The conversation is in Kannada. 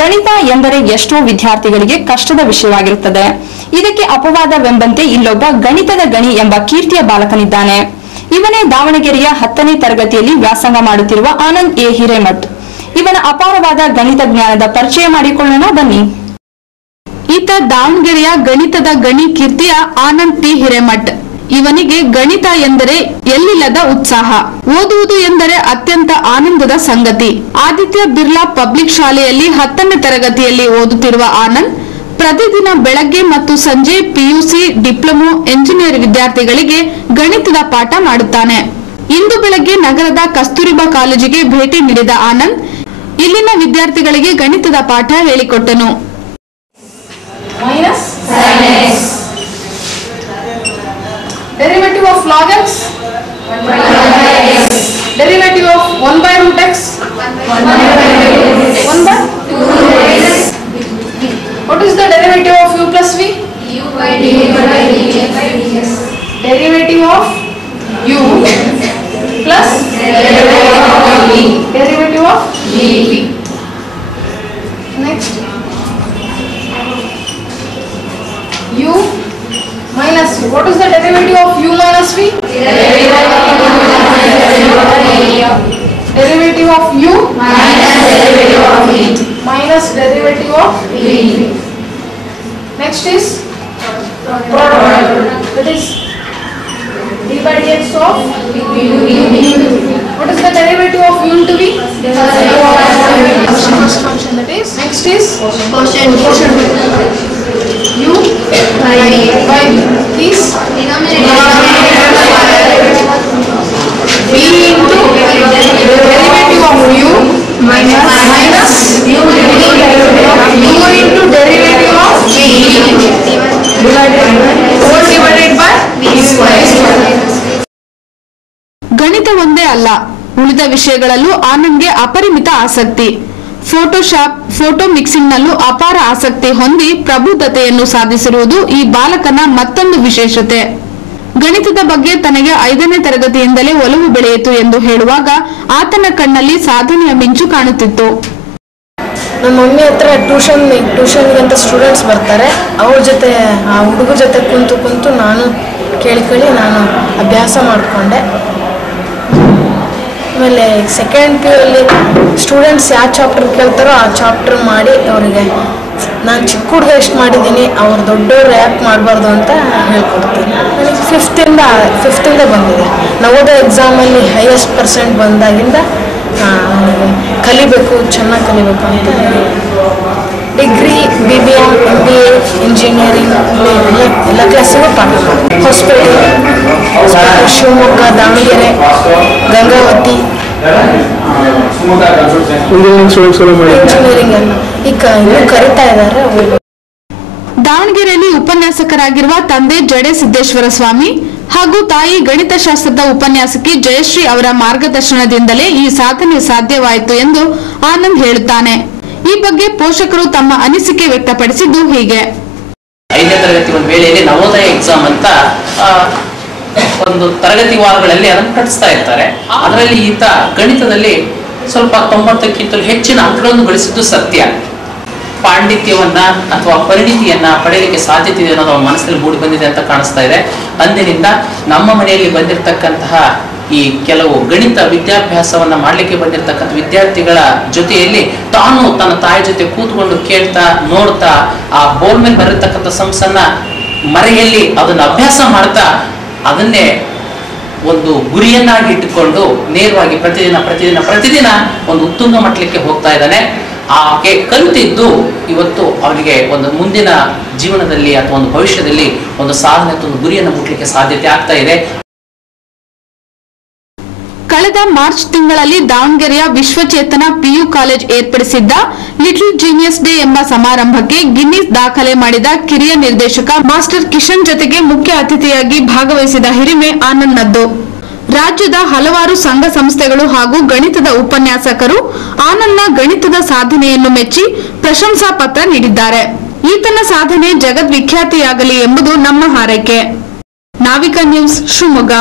ಗಣಿತ ಎಂದರೆ ಎಷ್ಟೋ ವಿದ್ಯಾರ್ಥಿಗಳಿಗೆ ಕಷ್ಟದ ವಿಷಯವಾಗಿರುತ್ತದೆ. ಇದಕ್ಕೆ ಅಪವಾದವೆಂಬಂತೆ ಇಲ್ಲೊಬ್ಬ ಗಣಿತದ ಗಣಿ ಎಂಬ ಕೀರ್ತಿಯ ಬಾಲಕನಿದ್ದಾನೆ. ಇವನೇ ದಾವಣಗೆರೆಯ 10ನೇ ತರಗತಿಯಲ್ಲಿ ವ್ಯಾಸಂಗ ಮಾಡುತ್ತಿರುವ ಆನಂದ್ ಎ ಹಿರೇಮಠ್. ಇವನ ಅಪಾರವಾದ ಗಣಿತ ಜ್ಞಾನದ ಪರಿಚಯ ಮಾಡಿಕೊಳ್ಳೋಣ ಬನ್ನಿ. ಈತ ದಾವಣಗೆರೆಯ ಗಣಿತದ ಗಣಿ ಕೀರ್ತಿಯ ಆನಂದ್ ಪಿ ಹಿರೇಮಠ್. ಇವನಿಗೆ ಗಣಿತ ಎಂದರೆ ಎಲ್ಲಿಲ್ಲದ ಉತ್ಸಾಹ, ಓದುವುದು ಎಂದರೆ ಅತ್ಯಂತ ಆನಂದದ ಸಂಗತಿ. ಆದಿತ್ಯ ಬಿರ್ಲಾ ಪಬ್ಲಿಕ್ ಶಾಲೆಯಲ್ಲಿ 10ನೇ ತರಗತಿಯಲ್ಲಿ ಓದುತ್ತಿರುವ ಆನಂದ್ ಪ್ರತಿದಿನ ಬೆಳಗ್ಗೆ ಮತ್ತು ಸಂಜೆ ಪಿಯುಸಿ, ಡಿಪ್ಲೊಮೊ, ಎಂಜಿನಿಯರ್ ವಿದ್ಯಾರ್ಥಿಗಳಿಗೆ ಗಣಿತದ ಪಾಠ ಮಾಡುತ್ತಾನೆ. ಇಂದು ಬೆಳಗ್ಗೆ ನಗರದ ಕಸ್ತೂರಿಬಾ ಕಾಲೇಜಿಗೆ ಭೇಟಿ ನೀಡಿದ ಆನಂದ್ ಇಲ್ಲಿನ ವಿದ್ಯಾರ್ಥಿಗಳಿಗೆ ಗಣಿತದ ಪಾಠ ಹೇಳಿಕೊಟ್ಟನು. Derivative of log x, 1/x. Derivative of 1 by root x, 1 by 2x. What is the derivative of u plus v? U by dx. Derivative of u plus derivative of v. Next, u minus v. What is the derivative of u minus v? Derivative of u minus derivative of v. Next is product. That is d by dx of u. What is the derivative of u into v? Function. That is next is quotient. U by v is v into derivative of u minus u into derivative of v divided by v square. ಗಣಿತ ಒಂದೇ ಅಲ್ಲ, ಉಳಿದ ವಿಷಯಗಳಲ್ಲೂ ಆನಂದ್ಗೆ ಅಪರಿಮಿತ ಆಸಕ್ತಿ. ಫೋಟೋಶಾಪ್, ಫೋಟೋ ಮಿಕ್ಸಿಂಗ್ ನಲ್ಲೂ ಅಪಾರ ಆಸಕ್ತಿ ಹೊಂದಿ ಪ್ರಬುದ್ಧತೆಯನ್ನು ಸಾಧಿಸಿರುವುದು ಈ ಬಾಲಕನ ಮತ್ತೊಂದು ವಿಶೇಷತೆ. ಗಣಿತದ ಬಗ್ಗೆ ತನಗೆ 5ನೇ ತರಗತಿಯಿಂದಲೇ ಒಲವು ಬೆಳೆಯಿತು ಎಂದು ಹೇಳುವಾಗ ಆತನ ಕಣ್ಣಲ್ಲಿ ಸಾಧನೆಯ ಮಿಂಚು ಕಾಣುತ್ತಿತ್ತು. ನಮ್ಮ ಮಮ್ಮಿ ಹತ್ರ ಟ್ಯೂಷನ್ಗಂತ ಸ್ಟೂಡೆಂಟ್ಸ್ ಬರ್ತಾರೆ. ಅವ್ರ ಜೊತೆ ಆ ಹುಡುಗ ಜೊತೆ ಕುಂತು ನಾನು ಕೇಳಿ ನಾನು ಅಭ್ಯಾಸ ಮಾಡಿಕೊಂಡೆ. ಆಮೇಲೆ ಸೆಕೆಂಡ್ ಪಿ ಯು ಅಲ್ಲಿ ಸ್ಟೂಡೆಂಟ್ಸ್ ಯಾವ ಚಾಪ್ಟರ್ ಕೇಳ್ತಾರೋ ಆ ಚಾಪ್ಟರ್ ಮಾಡಿ ಅವರಿಗೆ ನಾನು ಚಿಕ್ಕ ಹುಡುಗ ಎಷ್ಟು ಮಾಡಿದ್ದೀನಿ, ಅವ್ರು ದೊಡ್ಡವ್ರು ಯಾಕೆ ಮಾಡಬಾರ್ದು ಅಂತ ಹೇಳ್ಕೊಡ್ತೀನಿ. ನನಗೆ ಫಿಫ್ತಿಂದ ಬಂದಿದೆ. ನವೋದಯ ಎಕ್ಸಾಮಲ್ಲಿ ಹೈಯೆಸ್ಟ್ ಪರ್ಸೆಂಟ್ ಬಂದಾಗಿಂದ ನನಗೆ ಕಲಿಬೇಕು, ಚೆನ್ನಾಗಿ ಕಲಿಬೇಕು ಅಂತ ಡಿಗ್ರಿ, BBM, MBA, ಇಂಜಿನಿಯರಿಂಗ್ ಎಲ್ಲ ಕ್ಲಾಸಿಗೂ ಪಾಠ ಮಾಡಿ ಹೊಸಪೇಟೆ, ಶಿವಮೊಗ್ಗ, ದಾವಣಗೆರೆ, ಗಂಗಾವತಿ ಇಂಜಿನಿಯರಿಂಗ್ ಎಲ್ಲ ಈಗ ಇನ್ನೂ ಕರೀತಾ ಇದ್ದಾರೆ. ದಾವಣಗೆರೆಯಲ್ಲಿ ಉಪನ್ಯಾಸಕರಾಗಿರುವ ತಂದೆ ಜಡೆ ಸಿದ್ದೇಶ್ವರ ಸ್ವಾಮಿ ಹಾಗೂ ತಾಯಿ ಗಣಿತಶಾಸ್ತ್ರದ ಉಪನ್ಯಾಸಕಿ ಜಯಶ್ರೀ ಅವರ ಮಾರ್ಗದರ್ಶನದಿಂದಲೇ ಈ ಸಾಧನೆ ಸಾಧ್ಯವಾಯಿತು ಎಂದು ಆನಂದ್ ಹೇಳುತ್ತಾನೆ. ಈ ಬಗ್ಗೆ ಪೋಷಕರು ತಮ್ಮ ಅನಿಸಿಕೆ ವ್ಯಕ್ತಪಡಿಸಿದ್ದು ಹೀಗೆ. 5ನೇ ತರಗತಿ ಒಂದು ವೇಳೆಯಲ್ಲಿ ನವೋದಯ ಎಕ್ಸಾಮ್ ಅಂತ ಒಂದು ತರಗತಿ ವಾರಗಳಲ್ಲಿ ಅದನ್ನು ಕಟ್ಟಿಸ್ತಾ ಇರ್ತಾರೆ. ಅದರಲ್ಲಿ ಈತ ಗಣಿತದಲ್ಲಿ ಸ್ವಲ್ಪ 90ಕ್ಕಿಂತಲೂ ಹೆಚ್ಚಿನ ಅಂಕಗಳನ್ನು ಗಳಿಸಿದ್ದು ಸತ್ಯ. ಪಾಂಡಿತ್ಯವನ್ನ ಅಥವಾ ಪರಿಣಿತಿಯನ್ನ ಪಡೆಯಲಿಕ್ಕೆ ಸಾಧ್ಯತೆ ಇದೆ ಅನ್ನೋದು ಅವನ ಮನಸ್ಸಲ್ಲಿ ಮೂಡಿ ಬಂದಿದೆ ಅಂತ ಕಾಣಿಸ್ತಾ ಇದೆ. ಅಂದಿನಿಂದ ನಮ್ಮ ಮನೆಯಲ್ಲಿ ಬಂದಿರತಕ್ಕಂತಹ ಈ ಕೆಲವು ಗಣಿತ ವಿದ್ಯಾಭ್ಯಾಸವನ್ನ ಮಾಡಲಿಕ್ಕೆ ಬಂದಿರತಕ್ಕಂಥ ವಿದ್ಯಾರ್ಥಿಗಳ ಜೊತೆಯಲ್ಲಿ ತಾನು ತನ್ನ ತಾಯಿ ಜೊತೆ ಕೂತ್ಕೊಂಡು ಕೇಳ್ತಾ ನೋಡ್ತಾ ಆ ಬೋರ್ಡ್ ಮೇಲೆ ಬರತಕ್ಕಂಥ ಸಂಸನ್ನ ಮರೆಯಲ್ಲಿ ಅದನ್ನ ಅಭ್ಯಾಸ ಮಾಡ್ತಾ ಅದನ್ನೇ ಒಂದು ಗುರಿಯನ್ನಾಗಿ ಇಟ್ಟುಕೊಂಡು ನೇರವಾಗಿ ಪ್ರತಿದಿನ ಒಂದು ಉತ್ತುಂಗ ಮಟ್ಟಕ್ಕೆ ಹೋಗ್ತಾ ಇದ್ದಾನೆ. ಆಕೆ ಕಲಿತಿದ್ದು ಇವತ್ತು ಅವನಿಗೆ ಒಂದು ಮುಂದಿನ ಜೀವನದಲ್ಲಿ ಅಥವಾ ಒಂದು ಭವಿಷ್ಯದಲ್ಲಿ ಒಂದು ಸಾಧನೆ ಅಥವಾ ಒಂದು ಗುರಿಯನ್ನು ಮುಟ್ಲಿಕ್ಕೆ ಸಾಧ್ಯತೆ ಆಗ್ತಾ ಇದೆ. ಕಳೆದ ಮಾರ್ಚ್ ತಿಂಗಳಲ್ಲಿ ದಾವಣಗೆರೆಯ ವಿಶ್ವಚೇತನ PU ಕಾಲೇಜ್ ಏರ್ಪಡಿಸಿದ್ದ ಲಿಟಲ್ ಜೀನಿಯಸ್ ಡೇ ಎಂಬ ಸಮಾರಂಭಕ್ಕೆ ಗಿನ್ನಿಸ್ ದಾಖಲೆ ಮಾಡಿದ ಕಿರಿಯ ನಿರ್ದೇಶಕ ಮಾಸ್ಟರ್ ಕಿಶನ್ ಜೊತೆಗೆ ಮುಖ್ಯ ಅತಿಥಿಯಾಗಿ ಭಾಗವಹಿಸಿದ ಹಿರಿಮೆ ಆನಂದ್ನದ್ದು. ರಾಜ್ಯದ ಹಲವಾರು ಸಂಘ ಸಂಸ್ಥೆಗಳು ಹಾಗೂ ಗಣಿತದ ಉಪನ್ಯಾಸಕರು ಆನಂದ್ನ ಗಣಿತದ ಸಾಧನೆಯನ್ನು ಮೆಚ್ಚಿ ಪ್ರಶಂಸಾ ಪತ್ರ ನೀಡಿದ್ದಾರೆ. ಈತನ ಸಾಧನೆ ಜಗದ್ವಿಖ್ಯಾತಿಯಾಗಲಿ ಎಂಬುದು ನಮ್ಮ ಹಾರೈಕೆ. ನಾವಿಕ ನ್ಯೂಸ್, ಶಿವಮೊಗ್ಗ.